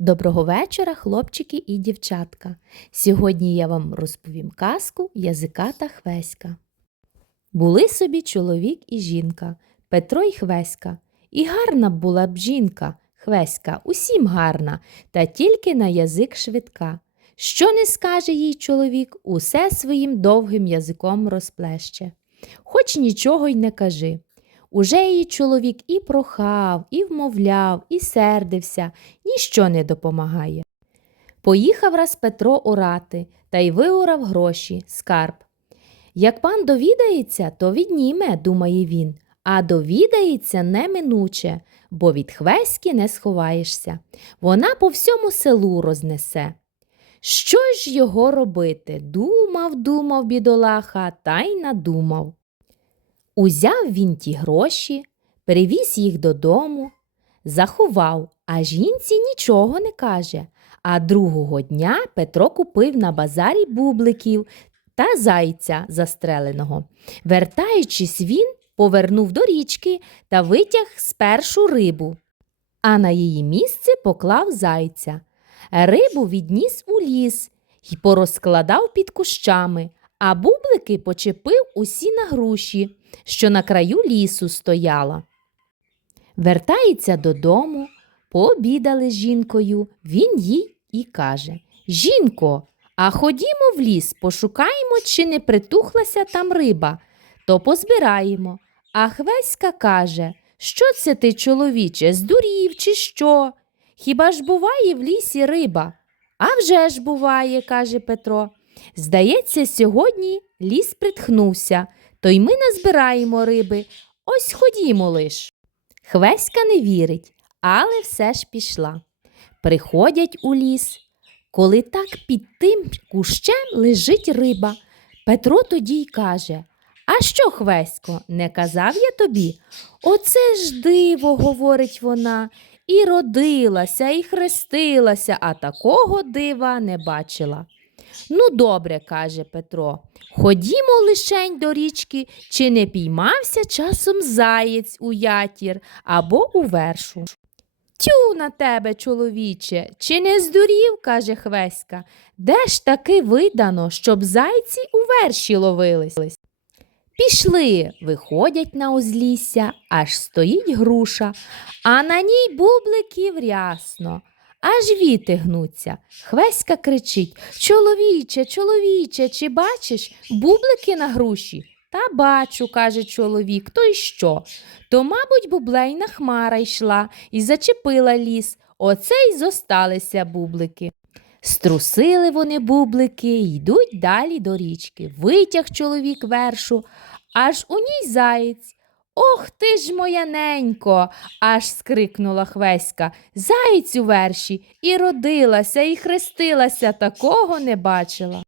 Доброго вечора, хлопчики і дівчатка. Сьогодні я вам розповім казку Язика та Хвеська. Були собі чоловік і жінка, Петро і Хвеська. І гарна була б жінка, Хвеська, усім гарна, та тільки на язик швидка. Що не скаже їй чоловік, усе своїм довгим язиком розплеще. Хоч нічого й не кажи. Уже її чоловік і прохав, і вмовляв, і сердився, ніщо не допомагає. Поїхав раз Петро орати та й виорав гроші, скарб. Як пан довідається, то відніме, думає він, а довідається неминуче, бо від хвеськи не сховаєшся. Вона по всьому селу рознесе. Що ж його робити? Думав, думав бідолаха, та й надумав. Узяв він ті гроші, перевіз їх додому, заховав, а жінці нічого не каже. А другого дня Петро купив на базарі бубликів та зайця застреленого. Вертаючись, він повернув до річки та витяг спершу рибу, а на її місце поклав зайця. Рибу відніс у ліс й порозкладав під кущами, а бублики почепив усі на груші, що на краю лісу стояла. Вертається додому, пообідали з жінкою, він їй і каже Жінко, а ходімо в ліс, пошукаємо, чи не притухлася там риба, то позбираємо. А Хвеська каже, що це ти, чоловіче, здурів, чи що? Хіба ж буває в лісі риба? А вже ж буває, каже Петро. Здається, сьогодні ліс притхнувся, то й ми назбираємо риби. Ось ходімо лиш. Хвеська не вірить, але все ж пішла. Приходять у ліс. Коли так під тим кущем лежить риба, Петро тоді й каже А що, Хвесько, не казав я тобі? Оце ж диво, говорить вона, і родилася, і хрестилася, а такого дива не бачила. Ну, добре, каже Петро, ходімо лишень до річки, чи не піймався часом заєць у ятір або у вершу. Тю на тебе, чоловіче, чи не здурів, каже Хвеська, де ж таки видано, щоб зайці у верші ловились? Пішли, виходять на узлісся, аж стоїть груша, а на ній бубликів рясно. Аж віти гнуться. Хвеська кричить Чоловіче, чоловіче, чи бачиш бублики на груші? Та бачу, каже чоловік, то й що? То, мабуть, бублейна хмара йшла і зачепила ліс. Оце й зосталися бублики. Струсили вони бублики йдуть далі до річки. Витяг чоловік вершу, аж у ній заєць. Ох ти ж моя ненько, аж скрикнула Хвеська. Заєць у верші і родилася, і хрестилася, такого не бачила.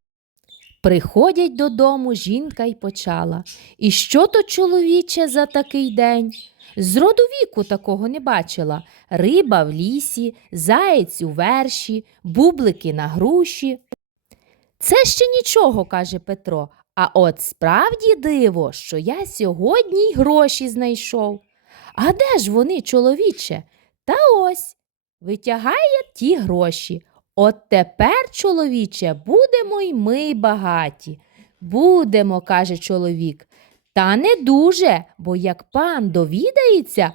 Приходять додому жінка й почала. І що то, чоловіче, за такий день? З роду віку такого не бачила. Риба в лісі, заєць у верші, бублики на груші. Це ще нічого, каже Петро. А от справді диво, що я сьогодні й гроші знайшов. А де ж вони, чоловіче? Та ось витягає ті гроші. От тепер, чоловіче, будемо й ми багаті. Будемо, каже чоловік. Та не дуже, бо як пан довідається,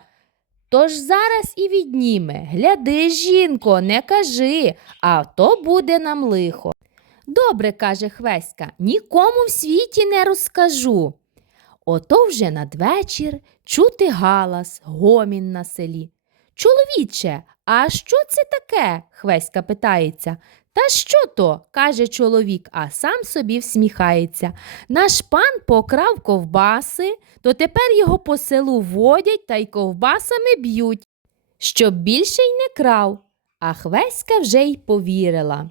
то ж зараз і відніме. Гляди, жінко, не кажи, а то буде нам лихо. Добре, каже Хвеська, нікому в світі не розкажу. Ото вже надвечір чути галас, гомін на селі. Чоловіче, а що це таке? Хвеська питається. Та що то? каже чоловік, а сам собі всміхається. Наш пан покрав ковбаси, то тепер його по селу водять та й ковбасами б'ють, щоб більше й не крав. А Хвеська вже й повірила.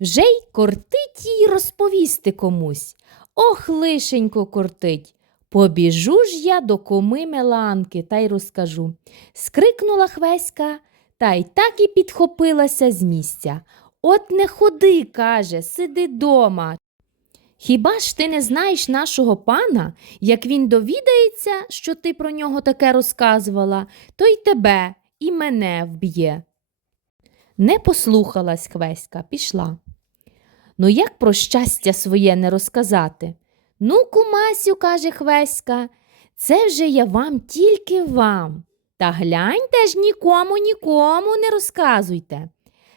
Вже й кортить їй розповісти комусь. Ох, лишенько кортить. Побіжу ж я до коми Меланки та й розкажу. Скрикнула Хвеська та й так і підхопилася з місця. От не ходи, каже, сиди дома. Хіба ж ти не знаєш нашого пана, як він довідається, що ти про нього таке розказувала, то й тебе, і мене вб'є. Не послухалась Хвеська, пішла. Ну як про щастя своє не розказати? Ну, кумасю, каже Хвеська, це вже я вам тільки вам. Та гляньте ж нікому, нікому не розказуйте.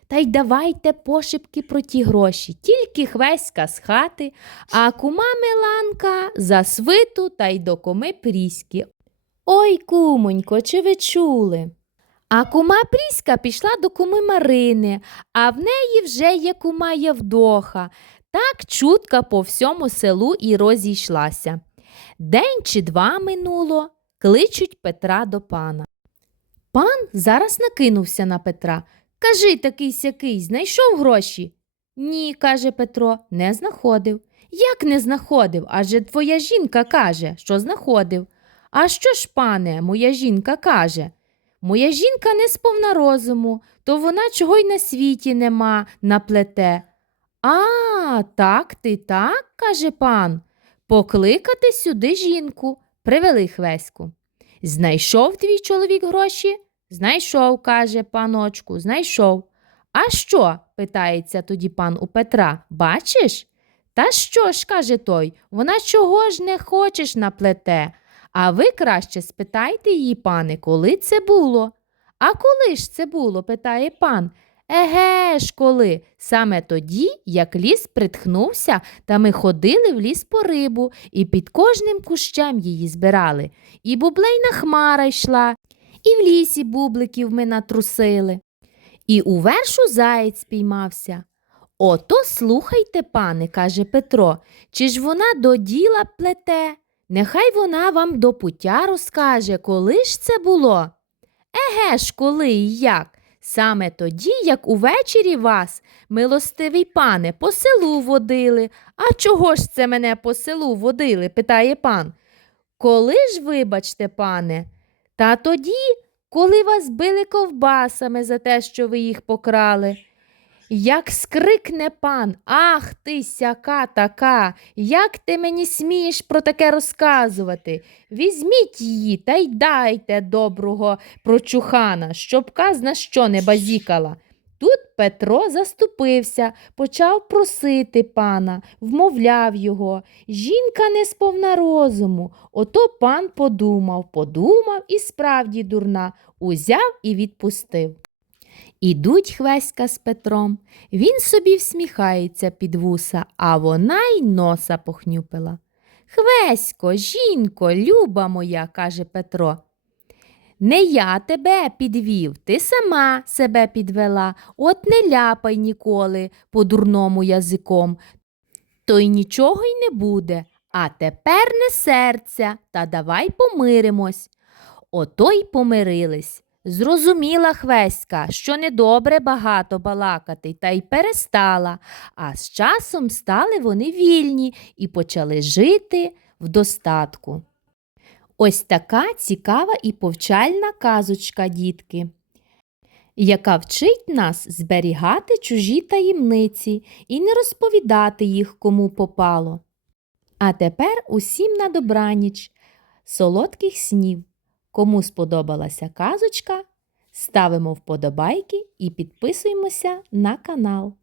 Та й давайте пошепки про ті гроші, тільки Хвеська з хати, а кума Миланка за свиту та й до коми Пріськи. Ой, кумонько, чи ви чули? А кума Пріська пішла до куми Марини, а в неї вже є кума Євдоха. Так чутка по всьому селу і розійшлася. День чи два минуло, кличуть Петра до пана. Пан зараз накинувся на Петра. Кажи такий сякий, знайшов гроші? Ні, каже Петро, не знаходив. Як не знаходив? Адже твоя жінка каже, що знаходив. А що ж, пане, моя жінка каже? Моя жінка не сповна розуму, то вона чого й на світі нема, наплете. А, так ти так, каже пан. Покликати сюди жінку. Привели хвеську. Знайшов твій чоловік гроші? Знайшов, каже паночку, знайшов. А що? питається тоді пан у Петра. Бачиш? Та що ж, каже той, вона чого ж не хочеш наплете? А ви краще спитайте її, пане, коли це було? А коли ж це було? питає пан. Еге ж, коли? Саме тоді, як ліс притхнувся, та ми ходили в ліс по рибу і під кожним кущем її збирали. І бублейна хмара йшла, і в лісі бубликів ми натрусили. І у вершу заєць спіймався. Ото слухайте, пане, каже Петро, чи ж вона до діла плете? Нехай вона вам до пуття розкаже, коли ж це було. Еге ж, коли і як? Саме тоді, як увечері вас, милостивий пане, по селу водили. А чого ж це мене по селу водили? питає пан. Коли ж, вибачте, пане? Та тоді, коли вас били ковбасами за те, що ви їх покрали. Як скрикне пан, ах ти сяка така, як ти мені смієш про таке розказувати? Візьміть її та й дайте доброго прочухана, щоб казна що не базікала. Тут Петро заступився, почав просити пана, вмовляв його. Жінка не сповна розуму. Ото пан подумав, подумав і справді дурна, узяв і відпустив. Ідуть Хвеська з Петром. Він собі всміхається під вуса, а вона й носа похнюпила. Хвесько, жінко, люба моя, каже Петро. Не я тебе підвів, ти сама себе підвела, от не ляпай ніколи по дурному язиком. То й нічого й не буде. А тепер не серця, та давай помиримось. Ото й помирились. Зрозуміла Хвеська, що недобре багато балакати, та й перестала, а з часом стали вони вільні і почали жити в достатку. Ось така цікава і повчальна казочка, дітки, яка вчить нас зберігати чужі таємниці і не розповідати їх кому попало. А тепер усім на добраніч, солодких снів. Кому сподобалася казочка, ставимо вподобайки і підписуємося на канал.